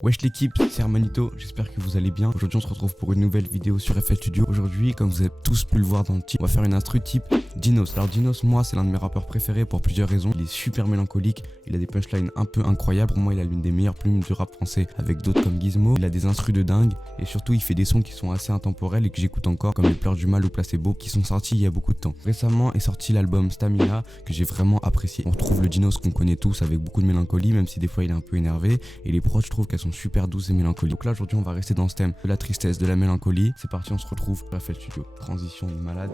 Wesh l'équipe, c'est Hermanito, j'espère que vous allez bien. Aujourd'hui on se retrouve pour une nouvelle vidéo sur FL Studio. Aujourd'hui, comme vous avez tous pu le voir dans le titre, on va faire une instru type Dinos. Alors Dinos, moi c'est l'un de mes rappeurs préférés pour plusieurs raisons. Il est super mélancolique, il a des punchlines un peu incroyables. Pour moi il a l'une des meilleures plumes du rap français avec d'autres comme Gizmo. Il a des instrus de dingue et surtout il fait des sons qui sont assez intemporels et que j'écoute encore comme Les Pleurs du Mal ou Placebo qui sont sortis il y a beaucoup de temps. Récemment est sorti l'album Stamina que j'ai vraiment apprécié. On retrouve le Dinos qu'on connaît tous avec beaucoup de mélancolie même si des fois il est un peu énervé et les prods je trouve qu'elles sont super douces et mélancoliques. Donc là aujourd'hui on va rester dans ce thème de la tristesse, de la mélancolie. C'est parti, on se retrouve à FL Studio. Transition de malade.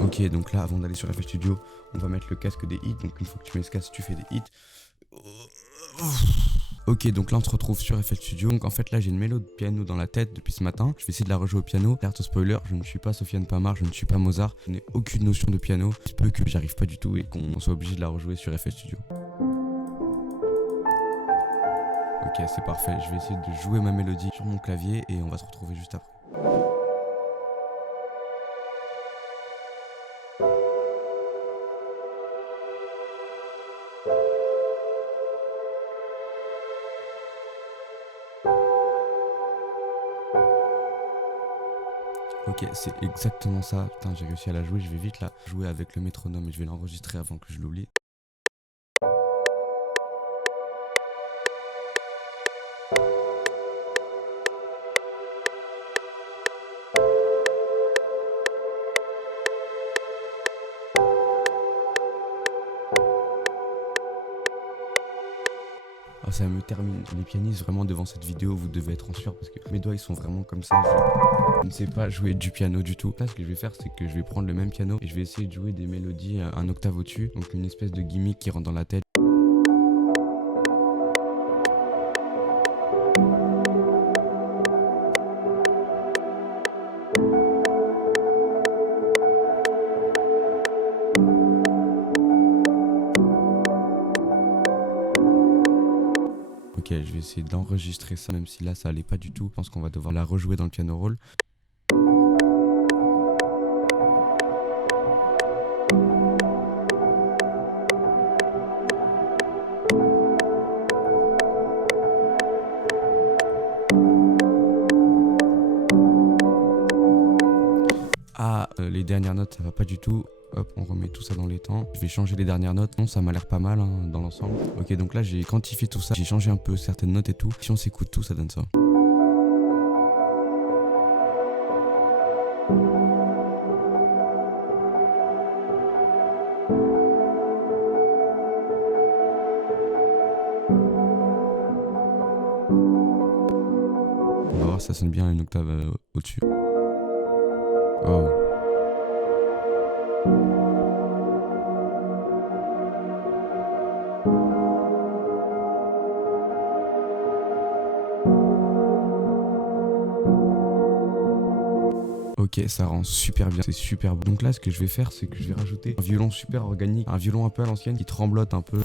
Ok, donc là avant d'aller sur FL Studio, on va mettre le casque des hits. Donc une fois que tu mets ce casque, tu fais des hits. Ok, donc là on se retrouve sur FL Studio. Donc en fait là j'ai une mélodie de piano dans la tête depuis ce matin. Je vais essayer de la rejouer au piano. Alerte spoiler, je ne suis pas Sofiane Pamar, je ne suis pas Mozart. Je n'ai aucune notion de piano. Il se peut que j'arrive pas du tout et qu'on soit obligé de la rejouer sur FL Studio. Ok, c'est parfait. Je vais essayer de jouer ma mélodie sur mon clavier et on va se retrouver juste après. Ok, c'est exactement ça. Putain, j'ai réussi à la jouer. Je vais vite la jouer avec le métronome et je vais l'enregistrer avant que je l'oublie. Oh, ça me termine. Les pianistes, vraiment, devant cette vidéo, vous devez être en sueur parce que mes doigts, ils sont vraiment comme ça. Je ne sais pas jouer du piano du tout. Là, ce que je vais faire, c'est que je vais prendre le même piano et je vais essayer de jouer des mélodies un octave au-dessus. Donc, une espèce de gimmick qui rentre dans la tête. Ok, je vais essayer d'enregistrer ça, même si là, ça allait pas du tout. Je pense qu'on va devoir la rejouer dans le piano roll. Les dernières notes ça va pas du tout. Hop, on remet tout ça dans les temps. Je vais changer les dernières notes. Non, ça m'a l'air pas mal hein, dans l'ensemble. Ok, donc là j'ai quantifié tout ça. J'ai changé un peu certaines notes et tout. Si on s'écoute tout, ça donne ça. On va voir si ça sonne bien une octave au-dessus. Oh. Ok, ça rend super bien, c'est super beau. Donc là, ce que je vais faire, c'est que je vais rajouter un violon super organique, un violon un peu à l'ancienne qui tremblote un peu.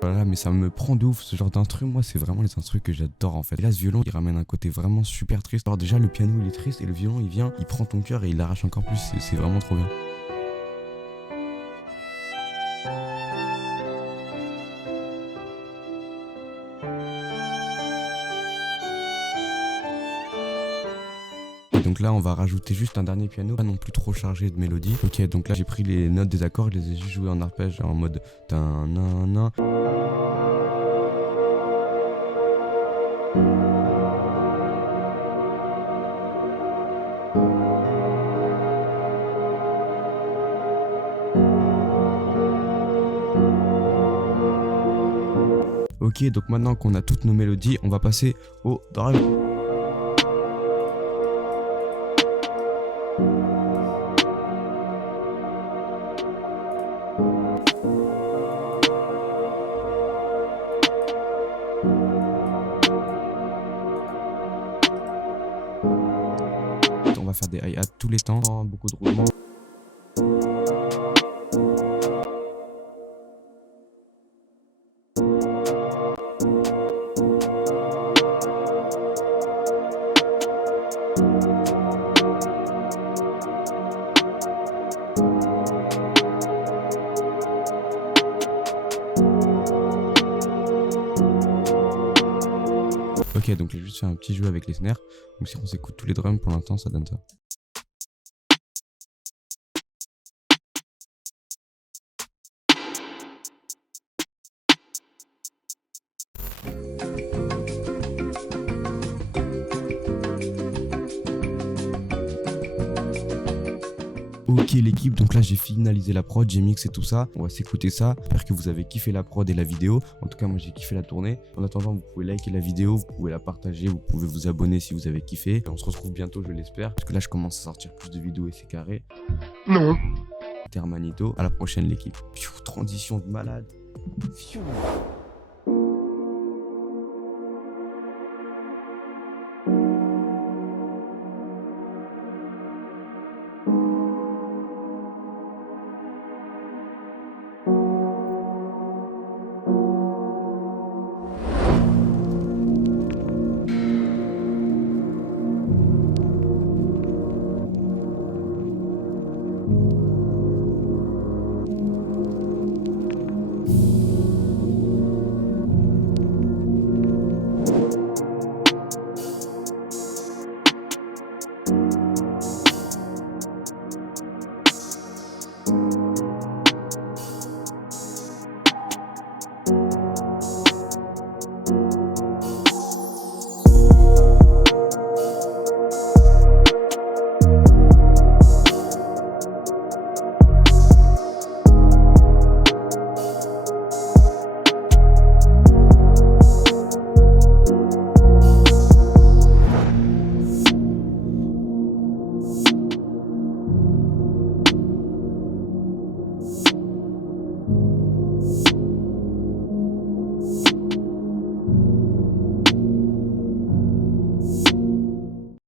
Voilà, mais ça me prend de ouf ce genre d'instru. Moi, c'est vraiment les instrus que j'adore en fait. Et là, ce violon, il ramène un côté vraiment super triste. Alors, déjà, le piano, il est triste et le violon, il vient, il prend ton cœur et il l'arrache encore plus. C'est vraiment trop bien. Et donc là, on va rajouter juste un dernier piano, pas non plus trop chargé de mélodie. Ok, donc là, j'ai pris les notes des accords, je les ai juste jouées en arpège en mode tin nan nan. Ok, donc maintenant qu'on a toutes nos mélodies, on va passer au drive. faire des hi-hats tous les temps, beaucoup de roulements. Ok, donc j'ai juste fait un petit jeu avec les snares. Donc si on s'écoute tous les drums, pour l'instant, ça donne ça. Ok l'équipe, donc là j'ai finalisé la prod, j'ai mixé tout ça, on va s'écouter ça. J'espère que vous avez kiffé la prod et la vidéo. En tout cas moi j'ai kiffé la tournée. En attendant vous pouvez liker la vidéo, vous pouvez la partager, vous pouvez vous abonner si vous avez kiffé. Et on se retrouve bientôt je l'espère, parce que là je commence à sortir plus de vidéos et c'est carré. Non. Termanito, à la prochaine l'équipe. Transition de malade.